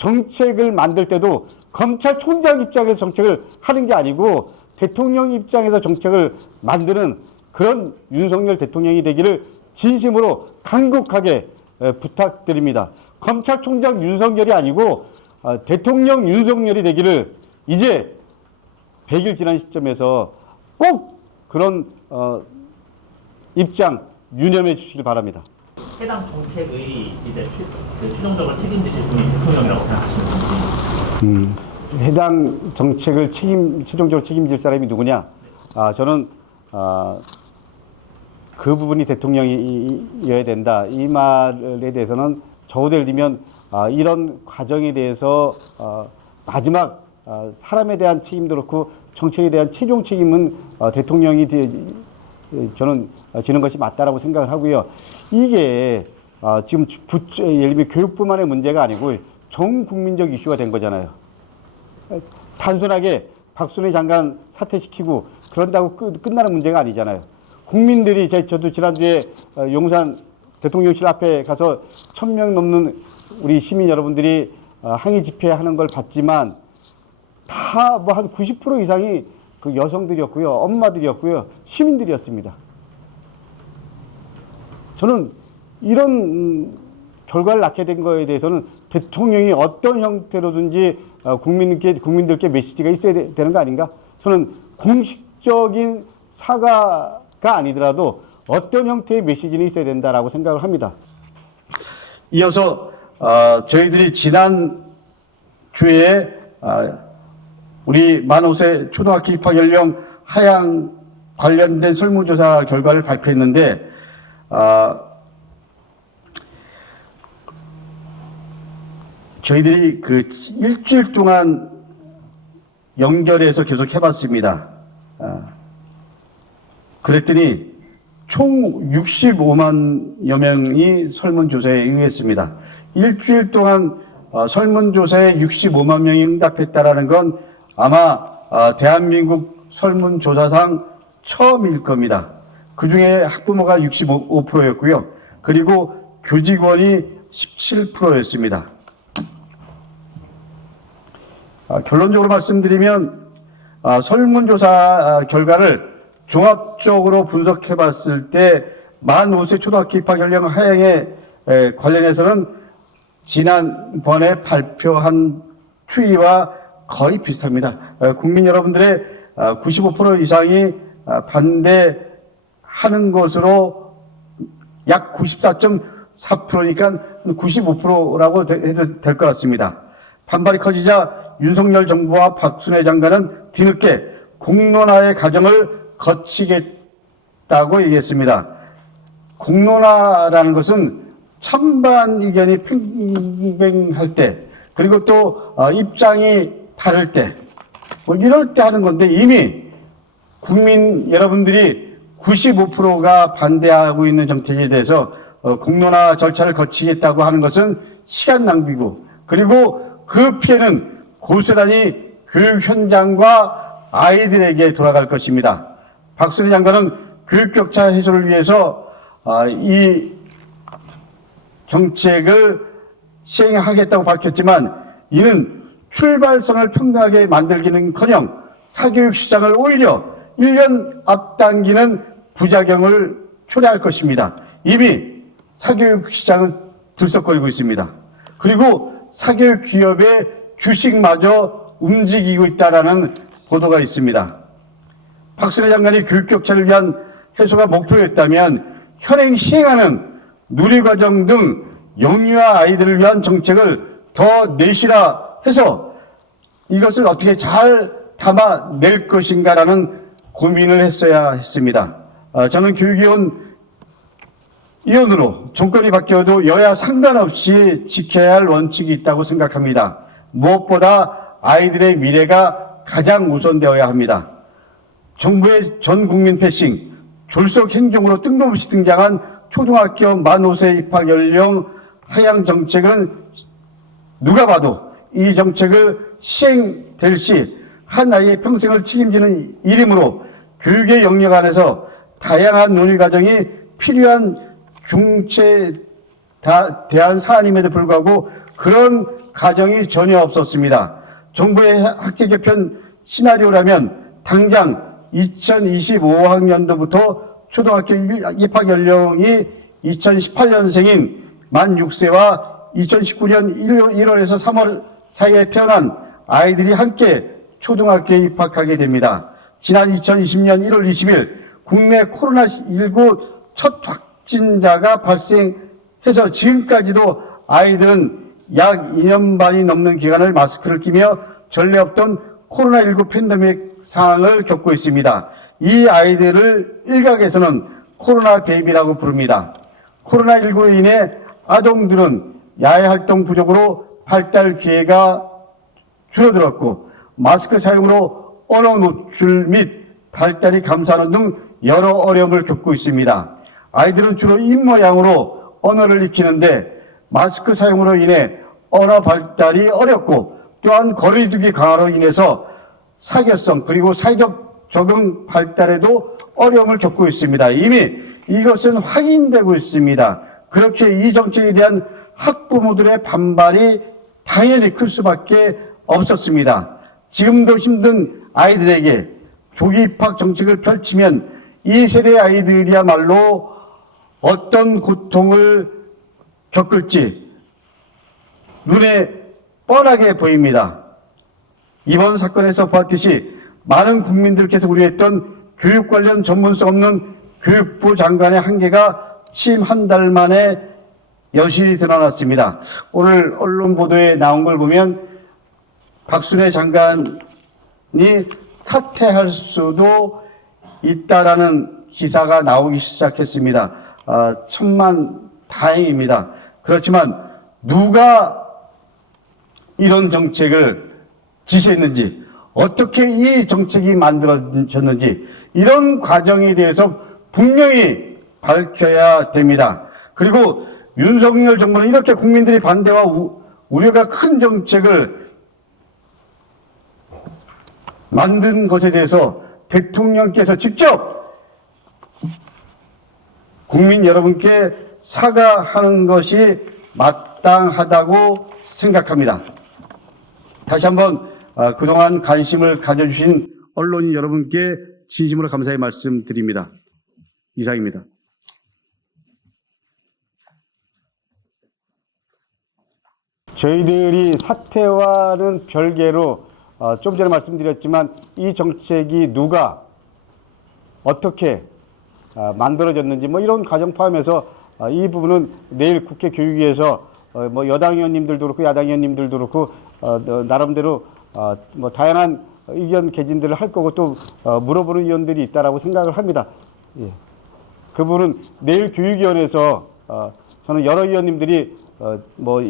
정책을 만들 때도 검찰총장 입장에서 정책을 하는 게 아니고 대통령 입장에서 정책을 만드는 그런 윤석열 대통령이 되기를 진심으로 간곡하게 부탁드립니다. 검찰총장 윤석열이 아니고 대통령 윤석열이 되기를 이제 100일 지난 시점에서 꼭 그런 입장 유념해 주시길 바랍니다. 해당 정책의 이제 최종적으로 책임지실 분이 대통령이라고 생각하시는 건지. 해당 정책을 최종적으로 책임질 사람이 누구냐? 저는 그 부분이 대통령이어야 된다. 이 말에 대해서는 저도 예를 들면 이런 과정에 대해서 마지막 사람에 대한 책임도 그렇고 정책에 대한 최종 책임은 대통령이 저는 지는 것이 맞다라고 생각을 하고요. 이게 지금 예를 들면 교육뿐만의 문제가 아니고 전 국민적 이슈가 된 거잖아요. 단순하게 박순애 장관 사퇴시키고 그런다고 끝나는 문제가 아니잖아요. 국민들이 저도 지난주에 용산 대통령실 앞에 가서 1000명 넘는 우리 시민 여러분들이 항의 집회하는 걸 봤지만 다 뭐 한 90% 이상이 그 여성들이었고요, 엄마들이었고요, 시민들이었습니다. 저는 이런 결과를 낳게 된 거에 대해서는 대통령이 어떤 형태로든지 국민들께 메시지가 있어야 되는 거 아닌가? 저는 공식적인 사과가 아니더라도 어떤 형태의 메시지는 있어야 된다라고 생각을 합니다. 이어서 저희들이 지난 주에 우리 만 5세 초등학교 입학 연령 하향 관련된 설문조사 결과를 발표했는데 저희들이 그 일주일 동안 연결해서 계속 해봤습니다. 그랬더니 총 65만여 명이 설문조사에 응했습니다. 일주일 동안 설문조사에 65만 명이 응답했다라는 건 아마 대한민국 설문조사상 처음일 겁니다. 그 중에 학부모가 65%였고요. 그리고 교직원이 17%였습니다. 결론적으로 말씀드리면 설문조사 결과를 종합적으로 분석해 봤을 때 만 5세 초등학교 입학 연령 하향에 관련해서는 지난번에 발표한 추이와 거의 비슷합니다. 국민 여러분들의 95% 이상이 반대하는 것으로 약 94.4%니까 95%라고 해도 될 것 같습니다. 반발이 커지자 윤석열 정부와 박순애 장관은 뒤늦게 공론화의 과정을 거치겠다고 얘기했습니다. 공론화라는 것은 찬반 의견이 팽팽할 때, 그리고 또 입장이 다를 때, 뭐 이럴 때 하는 건데 이미 국민 여러분들이 95%가 반대하고 있는 정책에 대해서 공론화 절차를 거치겠다고 하는 것은 시간 낭비고, 그리고 그 피해는 고스란히 그 현장과 아이들에게 돌아갈 것입니다. 박순애 장관은 교육격차 해소를 위해서 이 정책을 시행하겠다고 밝혔지만 이는 출발선을 평등하게 만들기는커녕 사교육 시장을 오히려 1년 앞당기는 부작용을 초래할 것입니다. 이미 사교육 시장은 들썩거리고 있습니다. 그리고 사교육 기업의 주식마저 움직이고 있다라는 보도가 있습니다. 박순애 장관이 교육격차를 위한 해소가 목표였다면 현행 시행하는 누리과정 등 영유아 아이들을 위한 정책을 더 내실화해서 이것을 어떻게 잘 담아낼 것인가라는 고민을 했어야 했습니다. 저는 교육위원으로 정권이 바뀌어도 여야 상관없이 지켜야 할 원칙이 있다고 생각합니다. 무엇보다 아이들의 미래가 가장 우선되어야 합니다. 정부의 전 국민 패싱, 졸속 행정으로 뜬금없이 등장한 초등학교 만 5세 입학 연령 하향 정책은 누가 봐도 이 정책을 시행될 시 한 아이의 평생을 책임지는 일이므로 교육의 영역 안에서 다양한 논의 과정이 필요한 중체 대한 사안임에도 불구하고 그런 가정이 전혀 없었습니다. 정부의 학제 개편 시나리오라면 당장 2025학년도부터 초등학교 입학 연령이 2018년생인 만 6세와 2019년 1월에서 3월 사이에 태어난 아이들이 함께 초등학교에 입학하게 됩니다. 지난 2020년 1월 20일 국내 코로나19 첫 확진자가 발생해서 지금까지도 아이들은 약 2년 반이 넘는 기간을 마스크를 끼며 전례 없던 코로나19 팬데믹 상황을 겪고 있습니다. 이 아이들을 일각에서는 코로나 베이비라고 부릅니다. 코로나19로 인해 아동들은 야외 활동 부족으로 발달 기회가 줄어들었고 마스크 사용으로 언어 노출 및 발달이 감소하는 등 여러 어려움을 겪고 있습니다. 아이들은 주로 입모양으로 언어를 익히는데 마스크 사용으로 인해 언어 발달이 어렵고 또한 거리두기 강화로 인해서 사교성 그리고 사회적 적응 발달에도 어려움을 겪고 있습니다. 이미 이것은 확인되고 있습니다. 그렇게 이 정책에 대한 학부모들의 반발이 당연히 클 수밖에 없었습니다. 지금도 힘든 아이들에게 조기 입학 정책을 펼치면 이 세대 아이들이야말로 어떤 고통을 겪을지 눈에 뻔하게 보입니다. 이번 사건에서 보았듯이 많은 국민들께서 우려했던 교육 관련 전문성 없는 교육부 장관의 한계가 취임 한 달 만에 여실히 드러났습니다. 오늘 언론 보도에 나온 걸 보면 박순애 장관이 사퇴할 수도 있다라는 기사가 나오기 시작했습니다. 천만 다행입니다. 그렇지만 누가 이런 정책을 지시했는지 어떻게 이 정책이 만들어졌는지 이런 과정에 대해서 분명히 밝혀야 됩니다. 그리고 윤석열 정부는 이렇게 국민들이 반대와 우려가 큰 정책을 만든 것에 대해서 대통령께서 직접 국민 여러분께 사과하는 것이 마땅하다고 생각합니다. 다시 한번 그동안 관심을 가져주신 언론인 여러분께 진심으로 감사의 말씀드립니다. 이상입니다. 저희들이 사태와는 별개로 좀 전에 말씀드렸지만 이 정책이 누가 어떻게 만들어졌는지 뭐 이런 과정 포함해서 이 부분은 내일 국회 교육위에서 뭐 여당 의원님들도 그렇고 야당 의원님들도 그렇고 나름대로 뭐 다양한 의견 개진들을 할 거고 또 물어보는 의원들이 있다라고 생각을 합니다. 예. 그 부분은 내일 교육위원회에서 저는 여러 의원님들이 뭐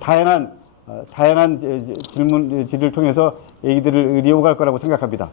다양한 질문지를 통해서 얘기들을 이어갈 거라고 생각합니다.